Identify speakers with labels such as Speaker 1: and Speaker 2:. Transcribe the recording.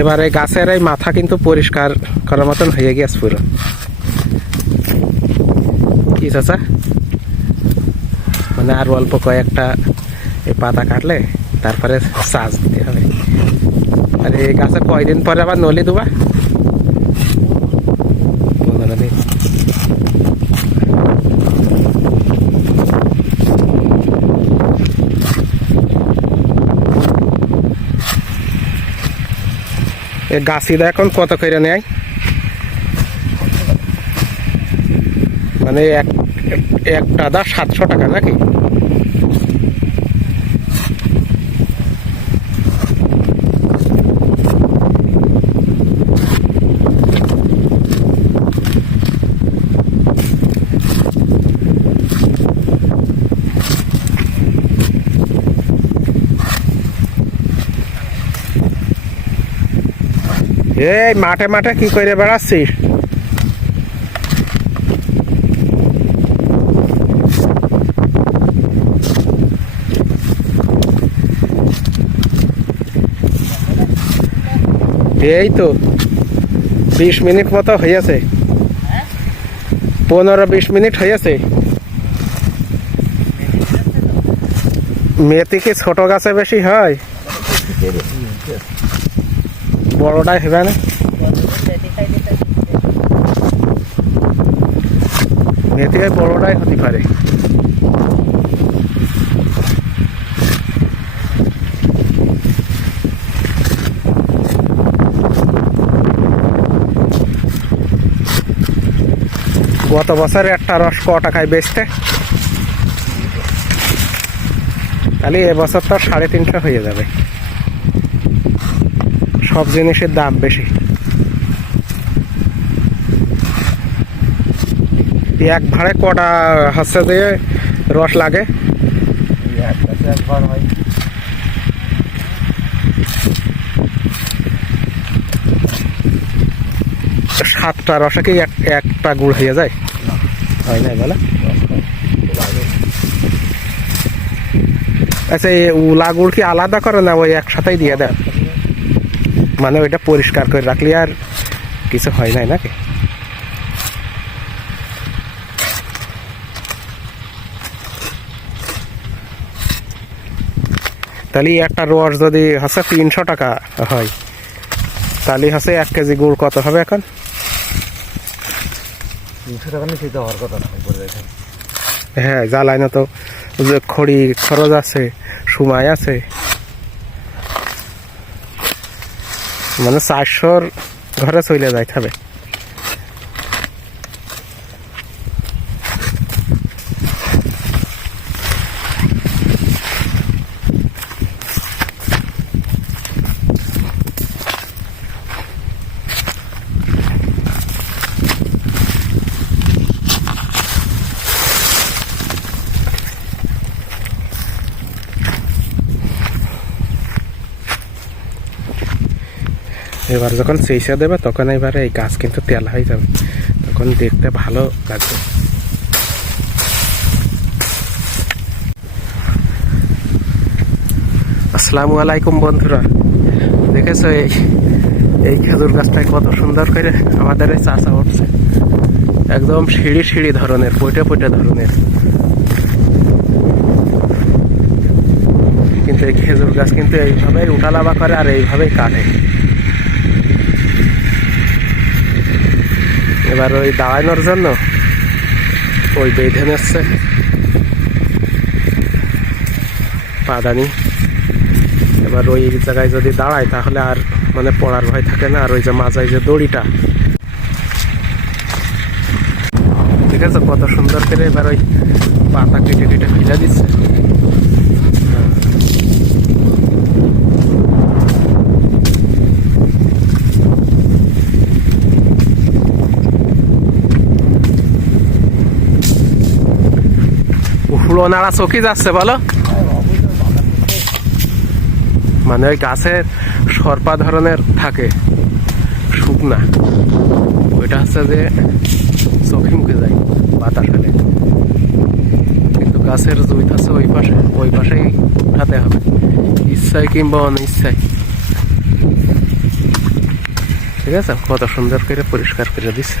Speaker 1: এবারে গাছের এই মাথা কিন্তু পরিষ্কার করার মতন হয়ে গেছে পুরো। কি চাচা? মানে আর অল্প কয়েকটা পাতা কাটলে তারপরে সাজ দিতে হবে। আর এই গাছে কয়দিন পরে আবার নলি দেবা? গাছিদা এখন কত করে নেয়? মানে এক একটা দা সাতশো টাকা নাকি? এই মাঠে মাঠে কি করে বেড়াচ্ছিস? এই তো, বিশ মিনিট মতো হয়েছে। পনেরো বিশ মিনিট হয়েছে। মেথি কি ছোট গাছে বেশি হয়? বড়টাই হবে না। মেথি বড়টাই হতে পারে। গত বছর একটা রস ক টাকায় বেচতে? তাহলে এবছর তো সাড়ে তিনশো হয়ে যাবে। সব জিনিসের দাম বেশি। এক ভাড়ে কটা হচ্ছে যে রস লাগে?
Speaker 2: হয়
Speaker 1: সাতটা রসে কি এক- একটা গুড় হয়ে যায়? হয় না বলে। আচ্ছা এই উলা গুড় কি আলাদা করে না ওই একসাথেই দিয়ে দেন মানে ওইটা পরিষ্কার করে রাখলে আর কিছু হয় নাই নাকি? তাহলে একটা রোয়ার যদি হচ্ছে তিনশো টাকা হয় তাহলে হচ্ছে এক কেজি গুড় কত হবে এখন?
Speaker 2: তিনশো টাকা নিয়ে খেতে হওয়ার কথা না
Speaker 1: হ্যাঁ জ্বালানো তো যে খড়ি খরচ আছে সময় আছে মানে চারশোর ঘরে চলে যাইতে হবে এবার যখন সেইসা দেবে, তখন এবারে এই গাছ কিন্তু তেল হয়ে যাবে। তখন দেখতে ভালো লাগবে। আসসালামু আলাইকুম বন্ধুরা। দেখেছ এই এই খেজুর গাছটায় কত সুন্দর করে আমাদের এই চাষা উঠছে। একদম সিঁড়ি সিঁড়ি ধরনের, পইটে পইটে ধরনের। কিন্তু এই খেজুর গাছ কিন্তু এইভাবেই উঠালাবা করে আর এইভাবেই কাটে। এবার ওই দাঁড়ানোর জন্য ওই বেঁধে নিচ্ছে। পাদানি এবার ওই জায়গায় যদি দাঁড়ায় তাহলে আর মানে পড়ার ভয় থাকে না, আর ওই যে মাজায় যে দড়িটা। ঠিক আছে, কত সুন্দর করে এবার ওই পাতা কেটে কেটে ফেলে দিচ্ছে। উফুলো নাড়া চকি যাচ্ছে, বলো। মানে ওই গাছের সরপা ধরনের থাকে, শুকনা। ওইটা হচ্ছে যে চোখে মুখে যায় বাতাস কিন্তু গাছের জুইত আছে ওই পাশে, ওই পাশেই উঠাতে হবে। ইচ্ছায় কিংবা অনিচ্ছায়। ঠিক আছে? কত সুন্দর করে পরিষ্কার করে দিচ্ছে